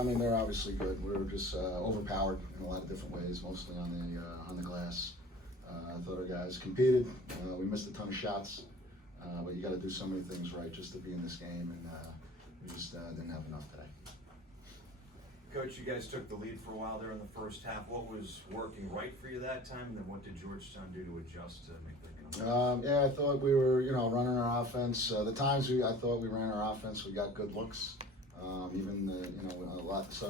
I mean, they're obviously good. We were just overpowered in a lot of different ways, mostly on the glass. I thought our guys competed. We missed a ton of shots, but you got to do so many things right just to be in this game, and we just didn't have enough today. Coach, you guys took the lead for a while there in the first half. What was working right for you that time, and then what did Georgetown do to adjust to make that come? Yeah, I thought we were, running our offense. The times I thought we ran our offense, we got good looks. Even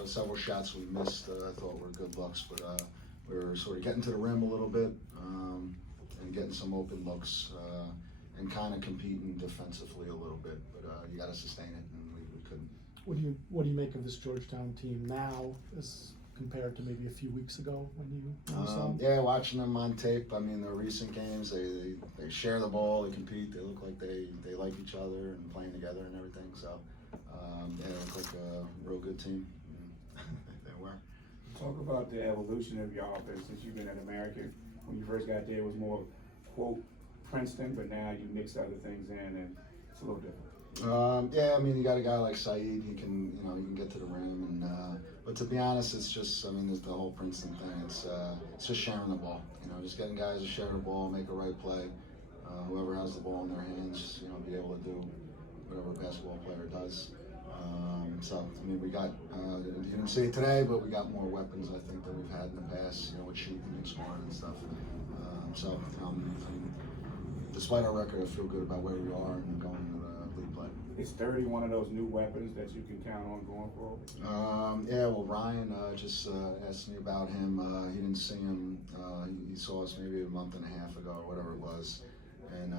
several shots we missed, I thought were good looks, but we were sort of getting to the rim a little bit and getting some open looks and kind of competing defensively a little bit. But you got to sustain it, and we couldn't. What do you make of this Georgetown team now as compared to maybe a few weeks ago when you saw them? Yeah, watching them on tape. I mean, the recent games, they share the ball, they compete, they look like they like each other and playing together and everything. So they look like a real good team. They were. Talk about the evolution of your offense since you've been at American. When you first got there, it was more quote Princeton, but now you mix other things in and it's a little different. Yeah, I mean, you got a guy like Saeed. He can get to the rim, and but to be honest, it's just, I mean, there's the whole Princeton thing. It's just sharing the ball. Just getting guys to share the ball, make a right play. Whoever has the ball in their hands, be able to do whatever a basketball player does. So I mean, we got you didn't see it today, but we got more weapons I think than we've had in the past. With shooting and scoring and stuff. So despite our record, I feel good about where we are and going to the league play. Is 30 one of those new weapons that you can count on going forward? Yeah, well, Ryan just asked me about him. He didn't see him. He saw us maybe a month and a half ago, or whatever it was, and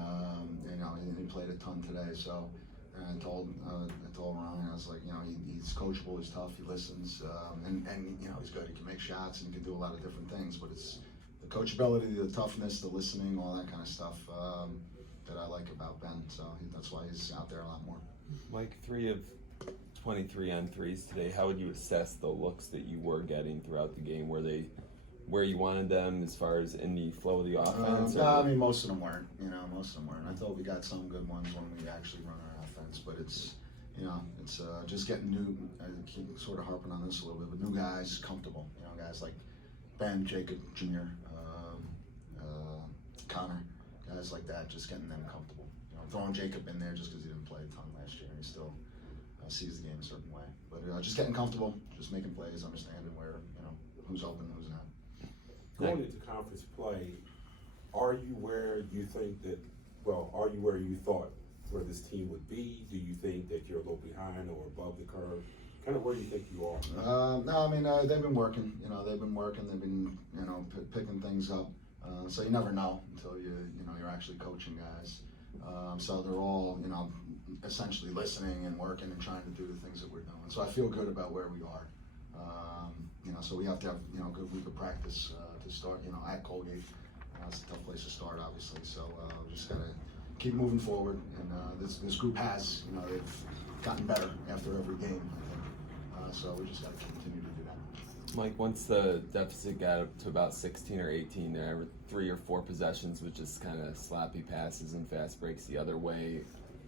he played a ton today. So I told Ryan, I was like, he's coachable, he's tough, he listens, and he's good. He can make shots and he can do a lot of different things. But it's the coachability, the toughness, the listening, all that kind of stuff that I like about Ben. So that's why he's out there a lot more. Mike, 3 of 23 on threes today. How would you assess the looks that you were getting throughout the game? Were they where you wanted them as far as in the flow of the offense? No, I mean, most of them weren't. Most of them weren't. I thought we got some good ones when we actually run our offense, but it's just getting new. I keep sort of harping on this a little bit, but new guys comfortable. Guys like Ben, Jacob Jr., Connor, guys like that, just getting them comfortable. Throwing Jacob in there just because he didn't play a ton last year, and he still sees the game a certain way. But just getting comfortable, just making plays, understanding where who's open, who's not. Going into conference play, are you where you think that? Well, are you where you thought where this team would be? Do you think that you're a little behind or above the curve? Kind of where do you think you are? No, I mean they've been working. They've been working. They've been picking things up. So you never know until you're actually coaching guys. So they're all essentially listening and working and trying to do the things that we're doing. So I feel good about where we are. So we have to have a good week of practice to start. At Colgate, it's a tough place to start, obviously. So we just gotta keep moving forward. And this group has they've gotten better after every game, I think. So we just gotta continue to do that. Mike, once the deficit got up to about 16 or 18, there were 3 or 4 possessions with just kind of sloppy passes and fast breaks the other way.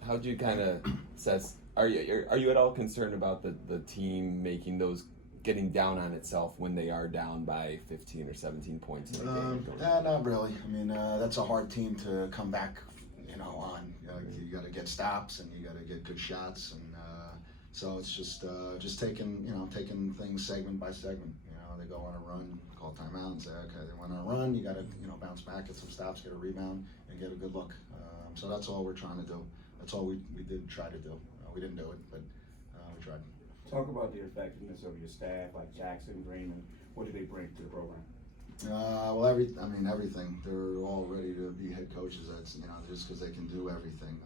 How do you kind of assess? Are you at all concerned about the team getting down on itself when they are down by 15 or 17 points in a game? Not really. I mean, that's a hard team to come back, on. You got to get stops and you got to get good shots, and so it's just taking things segment by segment. They go on a run, call timeout, and say, okay, they went on a run. You got to bounce back, get some stops, get a rebound, and get a good look. So that's all we're trying to do. That's all we did try to do. We didn't do it, but we tried. Talk about the effectiveness of your staff, like Jackson, Green, and what do they bring to the program? Well, everything. They're all ready to be head coaches. That's just because they can do everything.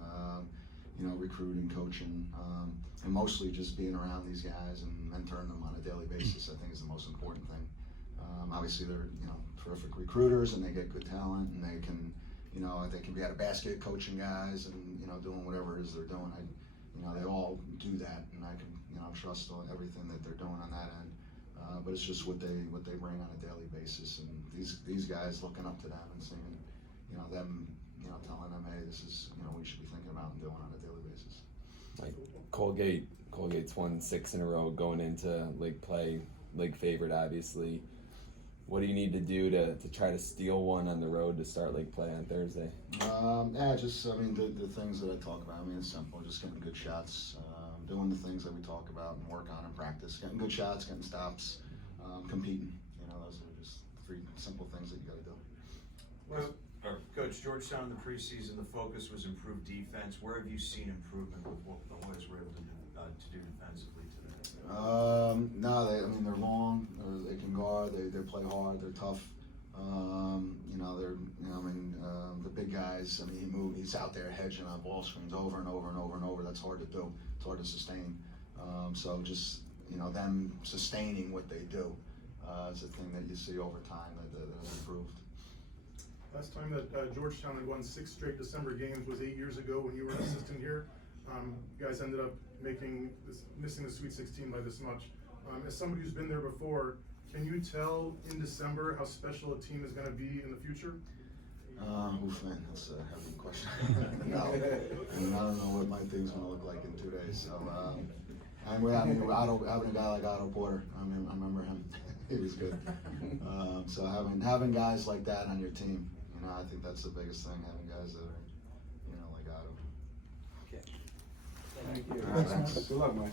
Recruiting, coaching, and mostly just being around these guys and mentoring them on a daily basis. I think is the most important thing. Obviously, they're terrific recruiters and they get good talent and they can be at a basket coaching guys and doing whatever it is they're doing. They all do that, and I can trust on everything that they're doing on that end. But it's just what they bring on a daily basis, and these guys looking up to them and seeing them telling them, hey, this is what we should be thinking about and doing on a daily basis. Like Colgate's won 6 in a row going into league play, league favorite obviously. What do you need to do to try to steal one on the road to start league play on Thursday? Yeah, just, I mean, the things that I talk about, I mean, it's simple, just getting good shots, doing the things that we talk about and work on in practice, getting good shots, getting stops, competing, you know, those are just 3 simple things that you gotta do. Coach, Georgetown in the preseason, the focus was improved defense. Where have you seen improvement with what the boys were able to do defensively today? No, they're long, they can guard, they play hard, they're tough. The big guys, I mean, he's out there hedging on ball screens over and over and over and over. That's hard to do, it's hard to sustain. So just, them sustaining what they do is a thing that you see over time that has improved. Last time that Georgetown had won 6 straight December games was 8 years ago when you were an assistant here. You guys ended up missing the Sweet 16 by this much. As somebody who's been there before, can you tell in December how special a team is going to be in the future? Man, that's a heavy question. No, I mean, I don't know what my team's going to look like in 2 days. So, and having a guy like Otto Porter, I remember him. He was good. So having guys like that on your team, I think that's the biggest thing. Having guys that are, like Otto. Thank you. All right, thanks. Good luck, Mike.